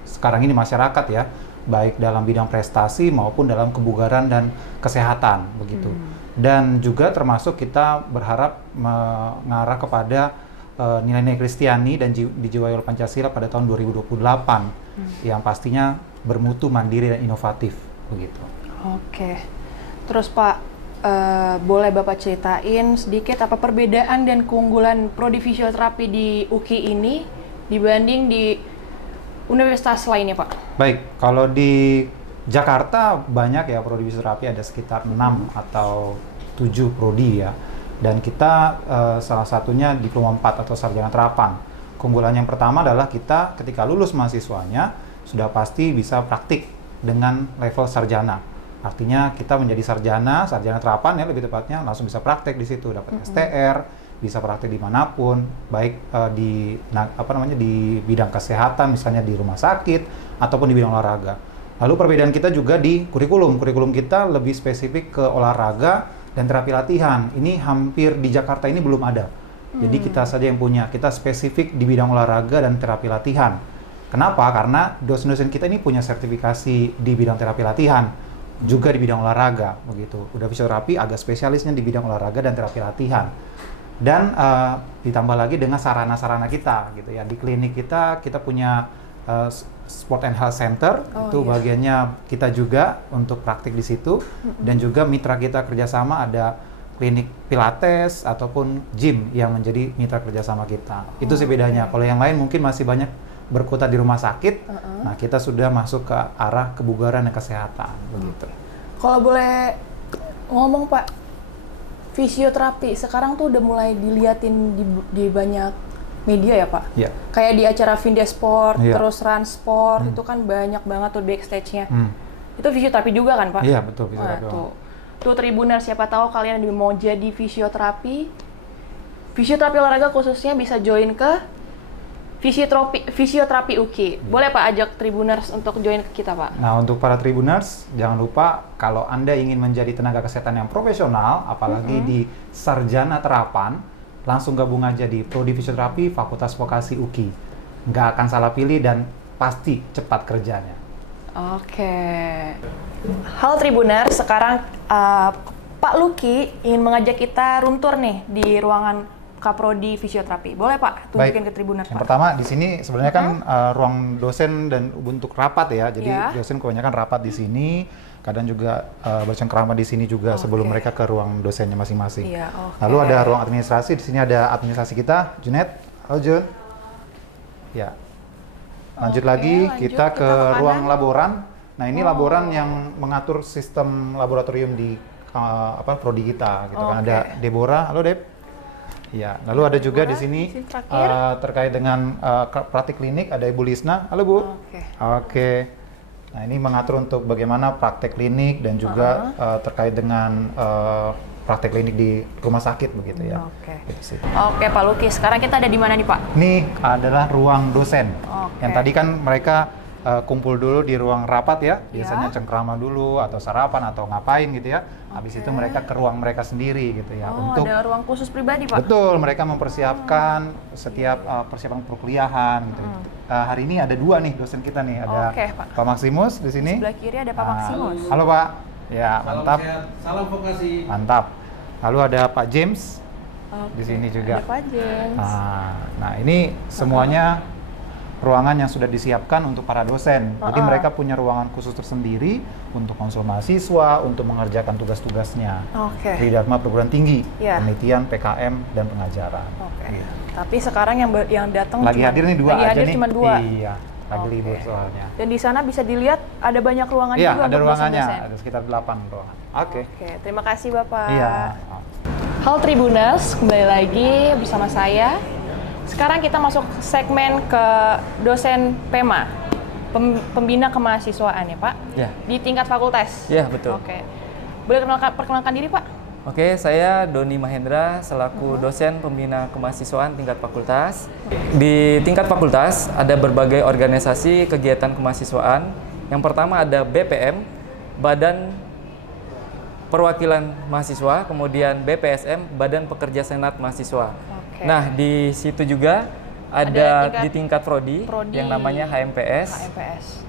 sekarang ini masyarakat ya, baik dalam bidang prestasi maupun dalam kebugaran dan kesehatan begitu. Dan juga termasuk kita berharap mengarah kepada nilai-nilai Kristiani dan dijiwai oleh Pancasila pada tahun 2028 yang pastinya bermutu, mandiri, dan inovatif begitu. Oke. Terus Pak, boleh Bapak ceritain sedikit apa perbedaan dan keunggulan prodi fisioterapi di UKI ini dibanding di universitas lainnya Pak? Baik, kalau di Jakarta banyak ya prodi fisioterapi, ada sekitar 6 atau 7 prodi ya. Dan kita salah satunya diploma 4 atau sarjana terapan. Keunggulan yang pertama adalah kita ketika lulus mahasiswanya sudah pasti bisa praktik dengan level sarjana. Artinya kita menjadi sarjana terapan ya lebih tepatnya, langsung bisa praktek di situ, dapat STR, bisa praktek dimanapun, baik di bidang kesehatan, misalnya di rumah sakit ataupun di bidang olahraga. Lalu perbedaan kita juga di kurikulum kita lebih spesifik ke olahraga dan terapi latihan. Ini hampir di Jakarta ini belum ada. Jadi kita saja yang punya, kita spesifik di bidang olahraga dan terapi latihan. Kenapa? Karena dosen-dosen kita ini punya sertifikasi di bidang terapi latihan, juga di bidang olahraga, begitu. Udah fisioterapi agak spesialisnya di bidang olahraga dan terapi latihan. Dan ditambah lagi dengan sarana-sarana kita, gitu ya. Di klinik kita punya Sport and Health Center, bagiannya kita juga untuk praktik di situ, dan juga mitra kita kerjasama ada klinik Pilates ataupun gym yang menjadi mitra kerjasama kita. Itu sih bedanya. Kalau yang lain mungkin masih banyak berkutat di rumah sakit, nah kita sudah masuk ke arah kebugaran dan kesehatan, begitu. Kalau boleh ngomong Pak, fisioterapi sekarang tuh udah mulai diliatin di banyak media ya Pak? Iya. Kayak di acara Vindia Sport, Iya. terus Run Sport, itu kan banyak banget tuh backstage-nya. Itu fisioterapi juga kan Pak? Iya, betul, fisioterapi. Tuh Tribuners, siapa tahu kalian mau jadi fisioterapi olahraga khususnya bisa join ke fisioterapi UKI. Boleh Pak ajak Tribuners untuk join ke kita Pak? Nah, untuk para Tribuners, jangan lupa kalau Anda ingin menjadi tenaga kesehatan yang profesional, apalagi di sarjana terapan, langsung gabung aja di Prodi Fisioterapi Fakultas Vokasi UKI. Nggak akan salah pilih dan pasti cepat kerjanya. Oke. Halo Tribuners, sekarang Pak Luki ingin mengajak kita room tour nih di ruangan Kaprodi Fisioterapi. Boleh Pak tunjukin ke Tribuners Yang Pak? pertama di sini sebenarnya kan ruang dosen dan untuk rapat ya. Jadi dosen kebanyakan rapat di sini. Kadang juga bercengkrama di sini juga sebelum mereka ke ruang dosennya masing-masing. Lalu ada ruang administrasi, di sini ada administrasi kita, Junet. Halo Jun. Ya. Lanjut lagi kita ke ruang laboran. Nah, ini laboran yang mengatur sistem laboratorium di prodi kita gitu kan. Ada Deborah. Halo Deb. Ya, lalu ada juga di sini terkait dengan praktik klinik ada Ibu Lisna. Halo Bu. Oke. Nah, ini mengatur untuk bagaimana praktek klinik dan juga terkait dengan praktek klinik di rumah sakit begitu ya. Gitu sih. Oke Pak Luki, sekarang kita ada di mana nih Pak? Ini adalah ruang dosen. Yang tadi kan mereka kumpul dulu di ruang rapat ya, biasanya cengkrama dulu atau sarapan atau ngapain gitu ya. Habis itu mereka ke ruang mereka sendiri gitu ya. Untuk ada ruang khusus pribadi Pak? Betul, mereka mempersiapkan setiap persiapan perkuliahan gitu. Hari ini ada 2 nih dosen kita nih, ada Pak Maximus di sini. Sebelah kiri ada Pak Maximus. Halo Pak. Ya, mantap. Salam vokasi. Mantap. Lalu ada Pak James di sini juga. Ada Pak James. Nah, ini semuanya ruangan yang sudah disiapkan untuk para dosen. Jadi mereka punya ruangan khusus tersendiri untuk konsul mahasiswa, untuk mengerjakan tugas-tugasnya di Dharma Perguruan Tinggi, penelitian, PKM, dan pengajaran. Gitu. Tapi sekarang yang datang lagi hadir nih 2 aja nih. Cuma 2. Iya, lagi libur soalnya. Dan di sana bisa dilihat ada banyak ruangan juga. Iya, ada ruangannya, ada sekitar 8 ruangan. Oke, terima kasih Bapak. Iya. Halo Tribuners, kembali lagi bersama saya. Sekarang kita masuk segmen ke dosen PEMA, pembina kemahasiswaan ya Pak? Ya. Di tingkat fakultas? Ya, betul. Oke. Boleh perkenalkan diri Pak? Oke, saya Doni Mahendra selaku dosen pembina kemahasiswaan tingkat fakultas. Di tingkat fakultas ada berbagai organisasi kegiatan kemahasiswaan. Yang pertama ada BPM, Badan Perwakilan Mahasiswa, kemudian BPSM, Badan Pekerja Senat Mahasiswa. Nah, di situ juga ada di tingkat prodi yang namanya HMPS.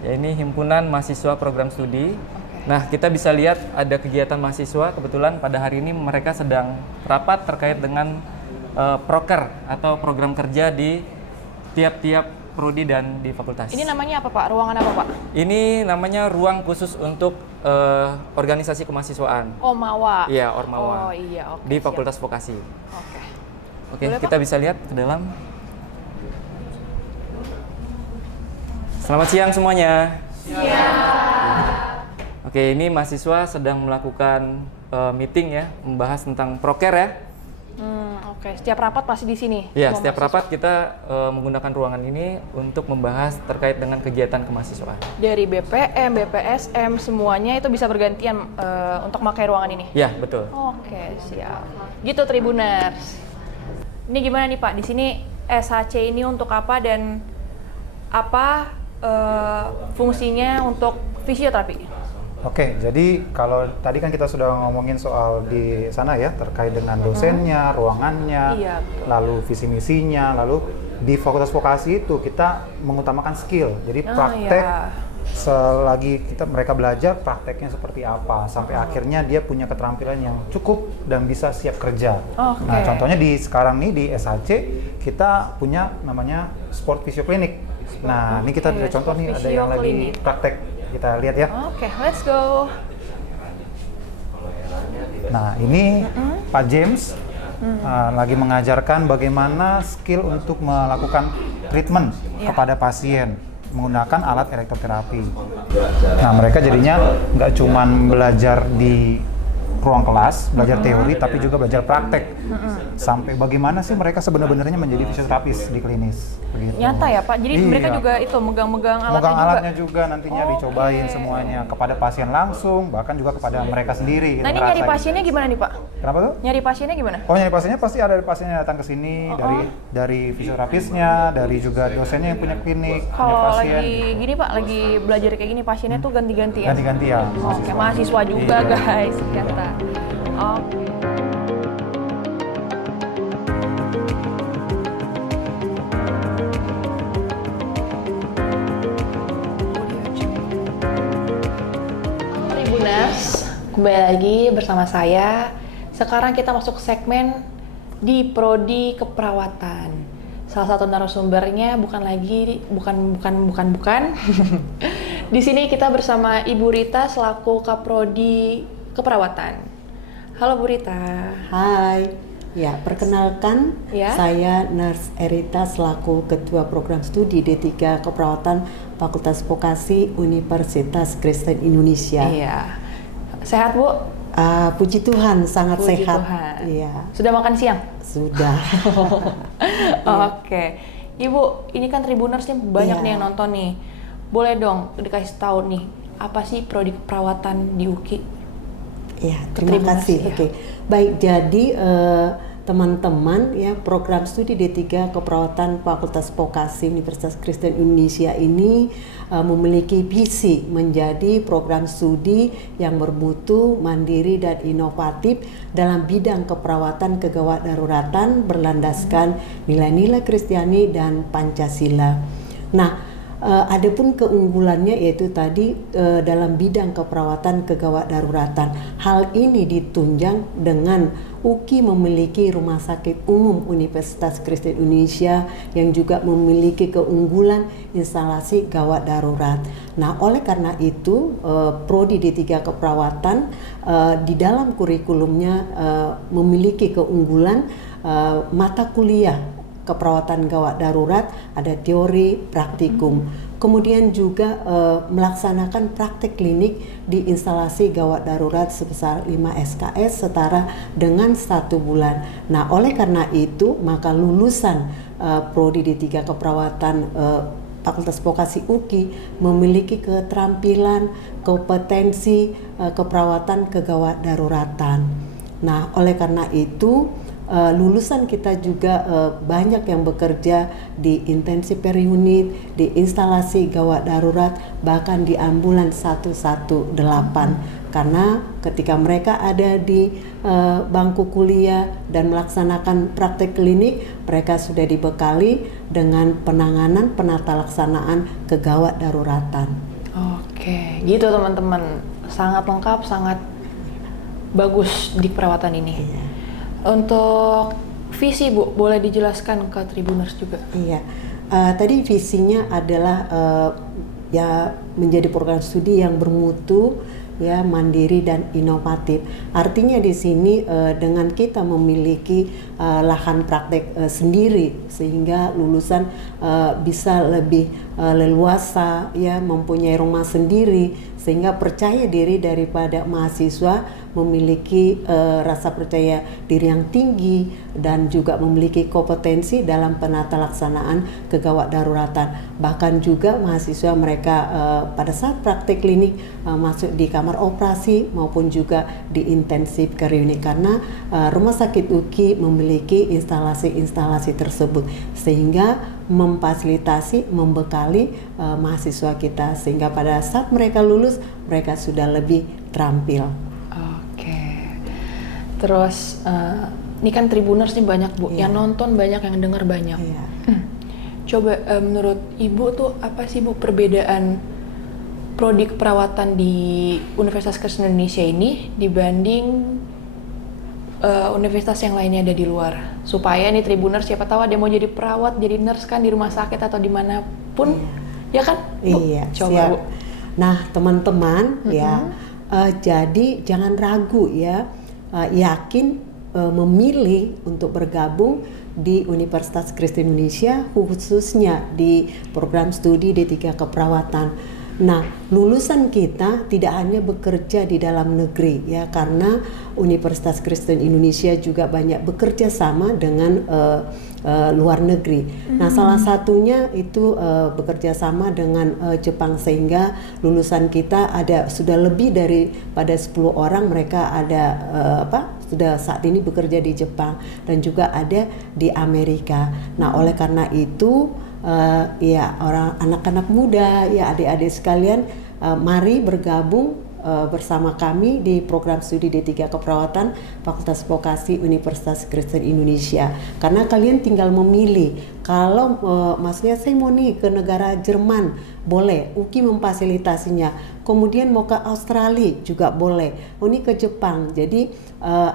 Ya, ini Himpunan Mahasiswa Program Studi. Nah, kita bisa lihat ada kegiatan mahasiswa. Kebetulan pada hari ini mereka sedang rapat terkait dengan proker atau program kerja di tiap-tiap prodi dan di fakultas. Ini namanya apa Pak? Ruangan apa Pak? Ini namanya ruang khusus untuk organisasi kemahasiswaan. Oh, Mawa. Iya, Ormawa. Oh iya, oke. Di Fakultas Vokasi. Oke. Oke, Boleh, kita Pak? bisa lihat ke dalam. Selamat siang semuanya. Oke, ini mahasiswa sedang melakukan meeting ya, membahas tentang proker ya. Oke. Setiap rapat pasti di sini. Ya, semua setiap mahasiswa. rapat kita menggunakan ruangan ini untuk membahas terkait dengan kegiatan kemahasiswaan. Dari BPM, BPSM, semuanya itu bisa bergantian untuk memakai ruangan ini. Ya, betul. Oke, siap. Gitu Tribuners. Ini gimana nih Pak? Di sini SHC ini untuk apa dan apa fungsinya untuk fisioterapi? Oke, jadi kalau tadi kan kita sudah ngomongin soal di sana ya, terkait dengan dosennya, ruangannya, Iya, betul. lalu visi misinya, lalu di Fakultas Vokasi itu kita mengutamakan skill. Jadi praktek iya. selagi mereka belajar prakteknya seperti apa sampai akhirnya dia punya keterampilan yang cukup dan bisa siap kerja. Oke. Nah, contohnya di sekarang nih di SHC kita punya namanya Sport Physio Clinic. Nah, ini kita Oke, ada contoh Sport nih, ada Physio yang lagi Clinic. praktek. Kita lihat ya. Oke, let's go. Nah, ini Pak James lagi mengajarkan bagaimana skill untuk melakukan treatment kepada pasien menggunakan alat elektroterapi. Nah, mereka jadinya nggak cuman belajar di ruang kelas, belajar teori, tapi juga belajar praktek. Sampai bagaimana sih mereka sebenarnya menjadi fisioterapis di klinis. Begitu. Nyata ya Pak, jadi Iya. mereka juga itu megang-megang alatnya Megang juga? alatnya juga nantinya dicobain semuanya kepada pasien langsung, bahkan juga kepada mereka sendiri. Nah ini nyari pasiennya gimana nih Pak? Kenapa tuh? Nyari pasiennya gimana? Oh, nyari pasiennya pasti ada pasien yang datang ke sini dari fisioterapisnya, dari juga dosennya yang punya klinik, punya Kalau pasien. lagi gini Pak, lagi belajar kayak gini pasiennya tuh ganti-ganti ya? Ganti-ganti ya. Oke, mahasiswa juga Iya. guys, ternyata. Oke. Tribuners, kembali lagi bersama saya. Sekarang kita masuk segmen di Prodi Keperawatan. Salah satu narasumbernya bukan. Di sini kita bersama Ibu Rita selaku Kaprodi Keperawatan. Halo Bu Rita. Hai. Ya, perkenalkan saya Nurse Erita selaku Ketua Program Studi D3 Keperawatan Fakultas Vokasi Universitas Kristen Indonesia. Iya. Sehat Bu? Puji Tuhan, sangat Puji sehat. Tuhan. Iya. Sudah makan siang? Sudah. Oke. Ibu, ini kan Tribuners nih banyak nih yang nonton nih. Boleh dong dikasih tahu nih, apa sih Prodi Keperawatan di UKI? Ya, terima kasih. Ya. Oke. Baik, jadi teman-teman ya, program studi D3 Keperawatan Fakultas Vokasi Universitas Kristen Indonesia ini memiliki visi menjadi program studi yang bermutu, mandiri dan inovatif dalam bidang keperawatan kegawat daruratan berlandaskan nilai-nilai Kristiani dan Pancasila. Nah, adapun keunggulannya yaitu tadi dalam bidang keperawatan kegawat daruratan. Hal ini ditunjang dengan UKI memiliki Rumah Sakit Umum Universitas Kristen Indonesia yang juga memiliki keunggulan instalasi gawat darurat. Nah, oleh karena itu Prodi D3 Keperawatan di dalam kurikulumnya memiliki keunggulan mata kuliah keperawatan gawat darurat, ada teori, praktikum. Kemudian juga melaksanakan praktek klinik di instalasi gawat darurat sebesar 5 SKS setara dengan 1 bulan. Nah, oleh karena itu maka lulusan Prodi D3 Keperawatan Fakultas Vokasi UKI memiliki keterampilan, kompetensi keperawatan kegawat daruratan. Nah, oleh karena itu lulusan kita juga banyak yang bekerja di intensive care unit, di instalasi gawat darurat, bahkan di ambulans 118. Karena ketika mereka ada di bangku kuliah dan melaksanakan praktek klinik, mereka sudah dibekali dengan penanganan penata laksanaan kegawat daruratan. Oke, gitu teman-teman. sangat lengkap, sangat bagus di perawatan ini. Untuk visi Bu, boleh dijelaskan ke Tribuners juga? Iya, tadi visinya adalah ya menjadi program studi yang bermutu, ya mandiri dan inovatif. Artinya di sini dengan kita memiliki lahan praktek sendiri sehingga lulusan bisa lebih leluasa ya mempunyai rumah sendiri sehingga percaya diri daripada mahasiswa memiliki rasa percaya diri yang tinggi dan juga memiliki kompetensi dalam penata laksanaan kegawat daruratan. Bahkan juga mahasiswa mereka pada saat praktek klinik masuk di kamar operasi maupun juga di intensif care unit karena rumah sakit UKI memiliki instalasi-instalasi tersebut sehingga memfasilitasi, membekali mahasiswa kita sehingga pada saat mereka lulus mereka sudah lebih terampil. Terus ini kan Tribuners nih banyak Bu, yang nonton banyak, yang dengar banyak. Coba menurut Ibu tuh apa sih Bu perbedaan prodi keperawatan di Universitas Kristen Indonesia ini dibanding universitas yang lainnya ada di luar? Supaya nih Tribuners siapa tahu ada mau jadi perawat, jadi nurse kan di rumah sakit atau dimanapun, ya kan Bu? Iya, coba siap. Bu. Nah teman-teman ya, jadi jangan ragu ya, yakin memilih untuk bergabung di Universitas Kristen Indonesia khususnya di program studi D3 keperawatan. Nah, lulusan kita tidak hanya bekerja di dalam negeri ya karena Universitas Kristen Indonesia juga banyak bekerja sama dengan luar negeri. Nah, salah satunya itu bekerja sama dengan Jepang sehingga lulusan kita ada sudah lebih daripada 10 orang mereka ada sudah saat ini bekerja di Jepang dan juga ada di Amerika. Nah, oleh karena itu ya orang anak-anak muda ya adik-adik sekalian mari bergabung bersama kami di program studi D3 keperawatan Fakultas Vokasi Universitas Kristen Indonesia karena kalian tinggal memilih kalau maksudnya saya mau nih ke negara Jerman boleh, UKI memfasilitasinya, kemudian mau ke Australia juga boleh, ini ke Jepang. Jadi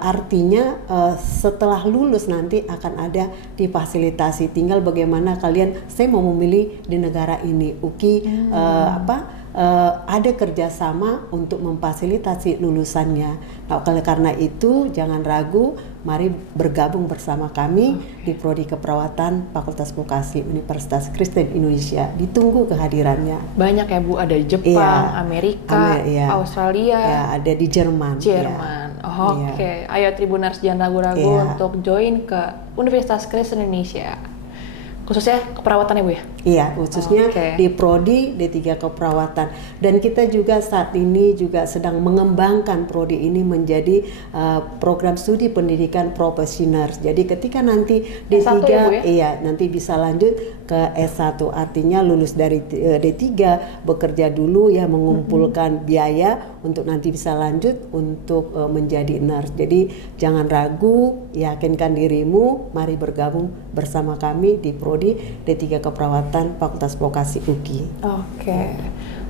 artinya setelah lulus nanti akan ada difasilitasi, tinggal bagaimana kalian saya mau memilih di negara ini, UKI ada kerjasama untuk memfasilitasi lulusannya. Nah, oleh karena itu jangan ragu, mari bergabung bersama kami di Prodi Keperawatan Fakultas Vokasi Universitas Kristen Indonesia. Ditunggu kehadirannya. Banyak ya Bu, ada Jepang, Amerika, Australia, ya, ada di Jerman. Oke. Ayo Tribuners jangan ragu-ragu untuk join ke Universitas Kristen Indonesia. Khususnya keperawatan ya Bu ya? Iya, khususnya di Prodi D3 Keperawatan. Dan kita juga saat ini juga sedang mengembangkan Prodi ini menjadi program studi pendidikan profesional. Jadi ketika nanti D3, ya, Bu, ya? iya nanti bisa lanjut ke S1. Artinya lulus dari D3 bekerja dulu ya mengumpulkan biaya untuk nanti bisa lanjut untuk menjadi nurse. Jadi jangan ragu, yakinkan dirimu, mari bergabung bersama kami di Prodi D3 Keperawatan Fakultas Vokasi UKI. Oke.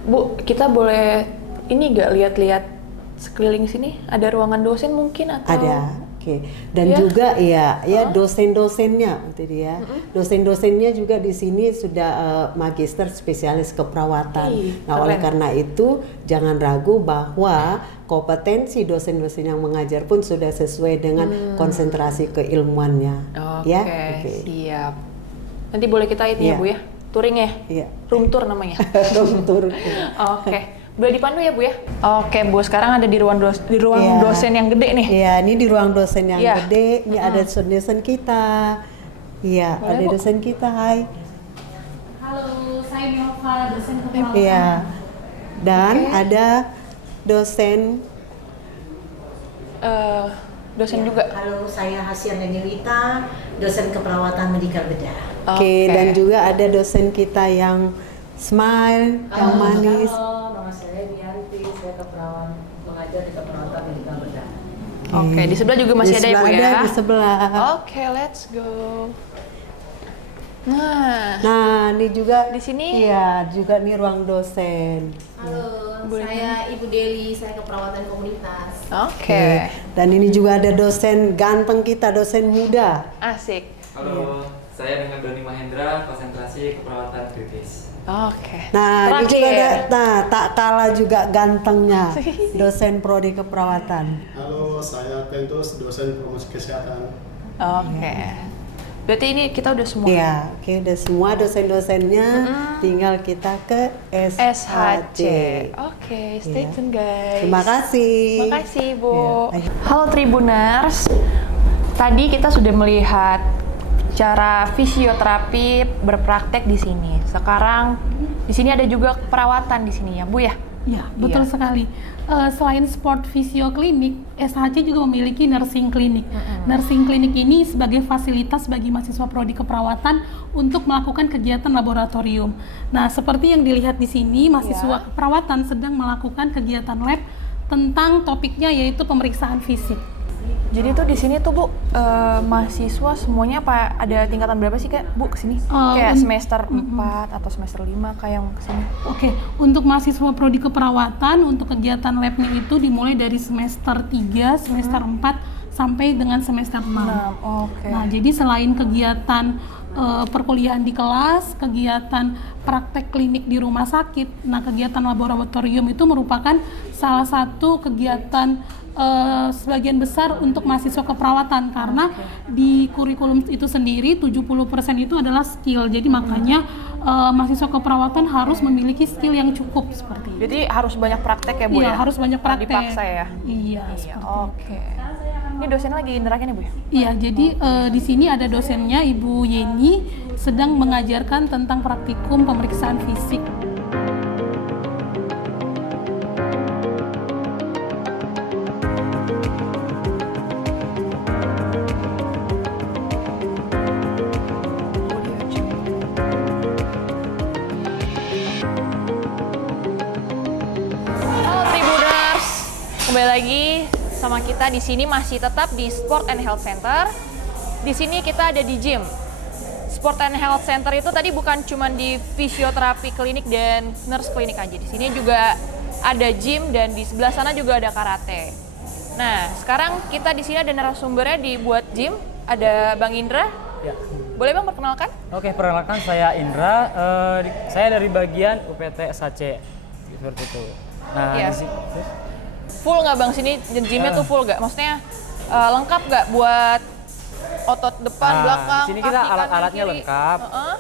Bu, kita boleh ini nggak lihat-lihat sekeliling sini? Ada ruangan dosen mungkin atau? Ada. Dan juga ya dosen-dosennya gitu ya. Dosen-dosennya juga di sini sudah magister spesialis keperawatan. Nah, oleh karena itu jangan ragu bahwa kompetensi dosen-dosen yang mengajar pun sudah sesuai dengan konsentrasi keilmuannya. Siap. Nanti boleh kita ini ya Bu ya, touring ya? Iya. Room tour namanya. Room tour. Boleh dipandu ya Bu ya? Oke Bu, sekarang ada di ruang dosen yang gede nih. Iya, ini di ruang dosen yang gede. Ini ada dosen kita. Iya, ada dosen kita. Hai. Halo, saya Nova, dosen keperawatan. Iya. Dan ada dosen juga. Halo, saya Hasyan Denewita, dosen keperawatan medikal bedah. Dan juga ada dosen kita yang smile, yang manis. Halo, nama saya Dianti, saya keperawat mengajar di keperawatan medikal bedah. Di sebelah juga masih ada ya Bu ya? Ada di sebelah. Let's go. Nah, ini juga di sini. Iya, juga nih ruang dosen. Halo, saya Ibu Deli, saya keperawatan komunitas. Oke. Dan ini juga ada dosen ganteng kita, dosen muda. Asik. Halo, saya dengan Doni Mahendra, konsentrasi keperawatan kritis. Oke. Nah, ini juga ada, tak kalah juga gantengnya, dosen prodi keperawatan. Halo, saya Pentus, dosen promosi kesehatan. Oke. Berarti ini kita udah semua. Iya, oke, udah semua dosen-dosennya. Tinggal kita ke SHC. Oke, stay tune guys. Terima kasih. Terima kasih, Bu. Halo Tribuners. Tadi kita sudah melihat cara fisioterapi berpraktek di sini. Sekarang di sini ada juga perawatan di sini ya, Bu ya? Ya, betul sekali. Selain sport fisio klinik, SHC juga memiliki nursing klinik. Nursing klinik ini sebagai fasilitas bagi mahasiswa prodi keperawatan untuk melakukan kegiatan laboratorium. Nah, seperti yang dilihat di sini, mahasiswa keperawatan sedang melakukan kegiatan lab tentang topiknya yaitu pemeriksaan fisik. Jadi tuh di sini tuh Bu, mahasiswa semuanya apa ada tingkatan berapa sih Kak, Bu kesini? Kayak semester 4 atau semester 5 kayak yang kesini? Oke, untuk mahasiswa prodi keperawatan untuk kegiatan labnya itu dimulai dari semester 3, semester 4 sampai dengan semester 6. Nah, jadi selain kegiatan perkuliahan di kelas, kegiatan praktek klinik di rumah sakit, nah kegiatan laboratorium itu merupakan salah satu kegiatan sebagian besar untuk mahasiswa keperawatan karena di kurikulum itu sendiri 70% itu adalah skill. Jadi makanya mahasiswa keperawatan harus memiliki skill yang cukup seperti itu. Jadi harus banyak praktek ya Bu Iya, ya? harus banyak praktek. Dipaksa ya? Iya, Oke. Ini dosennya lagi nerangin ya Bu ya? Iya, jadi di sini ada dosennya Ibu Yeni sedang mengajarkan tentang praktikum pemeriksaan fisik. Halo Tribuners, kembali lagi sama kita di sini masih tetap di Sport and Health Center. Di sini kita ada di gym. Sport and Health Center itu tadi bukan cuma di fisioterapi klinik dan nurse klinik aja. Di sini juga ada gym dan di sebelah sana juga ada karate. Nah, sekarang kita di sini ada narasumbernya dibuat gym. Ada Bang Indra. Ya. Boleh Bang perkenalkan? Oke, perkenalkan saya Indra. Saya dari bagian UPT SHC. Seperti itu. Nah, Iya. di sini Full nggak Bang sini gymnya tuh full nggak? Maksudnya lengkap nggak buat otot depan, belakang, di sini kita kaki, alat-alatnya kanan, kiri? lengkap.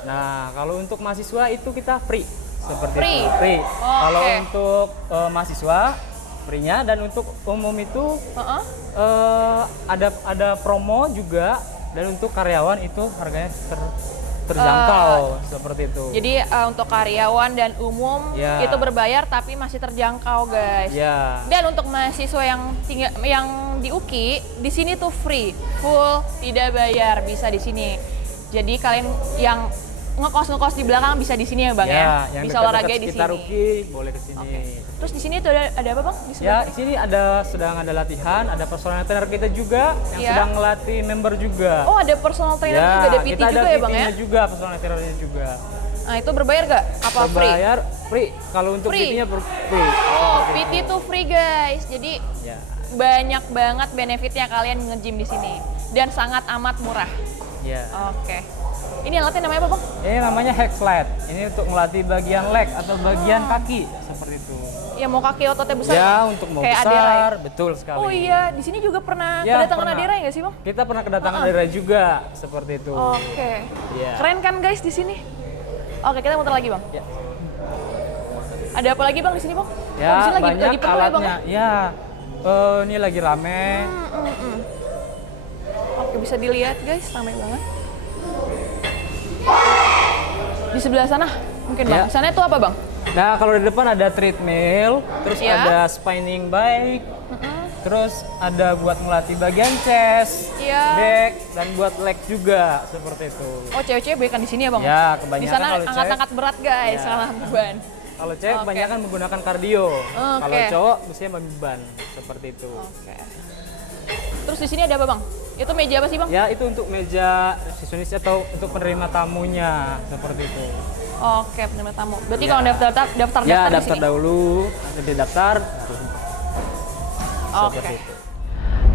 Nah, kalau untuk mahasiswa itu kita free seperti Free? itu. Free. Oh, Kalau oke. untuk mahasiswa free-nya dan untuk umum itu ada promo juga dan untuk karyawan itu harganya terjangkau seperti itu. Jadi untuk karyawan dan umum Ya. itu berbayar tapi masih terjangkau guys. Ya. Dan untuk mahasiswa yang di UKI di sini tuh free, full tidak bayar bisa di sini. Jadi kalian yang ngekos di belakang bisa di sini ya Bang ya. Yang Bisa dekat-dekat olahraga di sekitar sini. UKI boleh ke sini. Terus di sini tuh ada apa Bang? Di Ya, sebelah di sini sedang ada latihan, ada personal trainer kita juga yang Iya. sedang ngelatih member juga. Oh, ada personal trainer juga, ada PT kita juga ya Bang ya? PT-nya juga, personal trainernya juga. Nah, itu berbayar nggak? Apa free? Berbayar free. Kalau untuk Free? PT-nya free. Oh, PT tuh free guys. Jadi Ya. banyak banget benefitnya kalian nge-gym di sini dan sangat amat murah. Ya. Oke. Ini alatnya namanya apa Bang? Ini namanya hack slide. Ini untuk melatih bagian leg atau bagian kaki seperti itu. Ya mau kaki ototnya besar. Ya, Bang? untuk mau Kayak besar, Adera ya? betul sekali. Oh iya, di sini juga pernah Ya, kedatangan pernah. Adera ya nggak sih Bang? Kita pernah kedatangan Adera juga seperti itu. Oke. Ya. Keren kan guys di sini? Oke, kita muter lagi Bang. Ya. Ada apa lagi Bang di sini Bang? Ya, Oh, di sini banyak lagi penuh ya Bang alatnya. ya? Ya, ini lagi rame. Oke, bisa dilihat guys, ramai banget. Di sebelah sana mungkin Bang. Ya. Sana itu apa Bang? Nah, kalau di depan ada treadmill, terus Ya. ada spinning bike, terus ada buat melatih bagian chest, Ya. back, dan buat leg juga seperti itu. Oh, cewek-cewek banyak kan di sini ya Bang? Ya, Di kebanyakan sana kalau cewek. angkat-angkat berat guys, Ya. salah beban. Kalau cewek Oke. kebanyakan menggunakan kardio. Oke. Kalau cowok biasanya beban seperti itu. Oke. Terus di sini ada apa Bang? Itu meja apa sih, Bang? Ya, itu untuk meja resepsionis atau untuk penerima tamunya, seperti itu. Oke, penerima tamu. Berarti Ya. kalau daftar Ya, di daftar sini. dahulu, nanti daftar. Oke.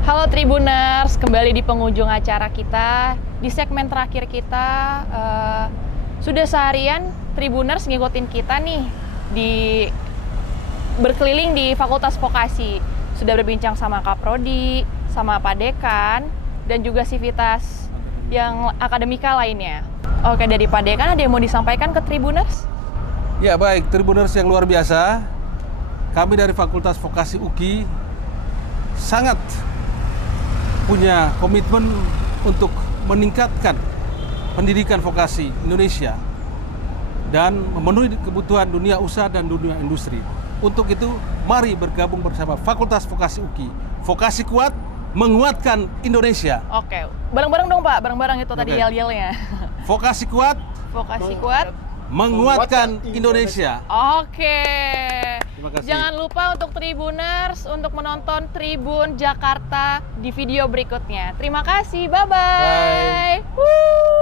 Halo Tribuners, kembali di penghujung acara kita. Di segmen terakhir kita, sudah seharian Tribuners ngikutin kita nih di berkeliling di Fakultas Vokasi. Sudah berbincang sama Kaprodi, sama Pak Dekan, dan juga sivitas yang akademika lainnya. Oke, dari Pak Dekan ada yang mau disampaikan ke Tribuners? Ya baik, Tribuners yang luar biasa. Kami dari Fakultas Vokasi UKI sangat punya komitmen untuk meningkatkan pendidikan vokasi Indonesia dan memenuhi kebutuhan dunia usaha dan dunia industri. Untuk itu, mari bergabung bersama Fakultas Vokasi UKI. Vokasi kuat, menguatkan Indonesia. Oke, bareng-bareng dong Pak, bareng-bareng itu tadi Oke. yel-yelnya. Vokasi kuat, Vokasi kuat, menguatkan Indonesia. Oke. Terima kasih. Jangan lupa untuk Tribuners untuk menonton Tribun Jakarta di video berikutnya. Terima kasih, bye-bye. Woo.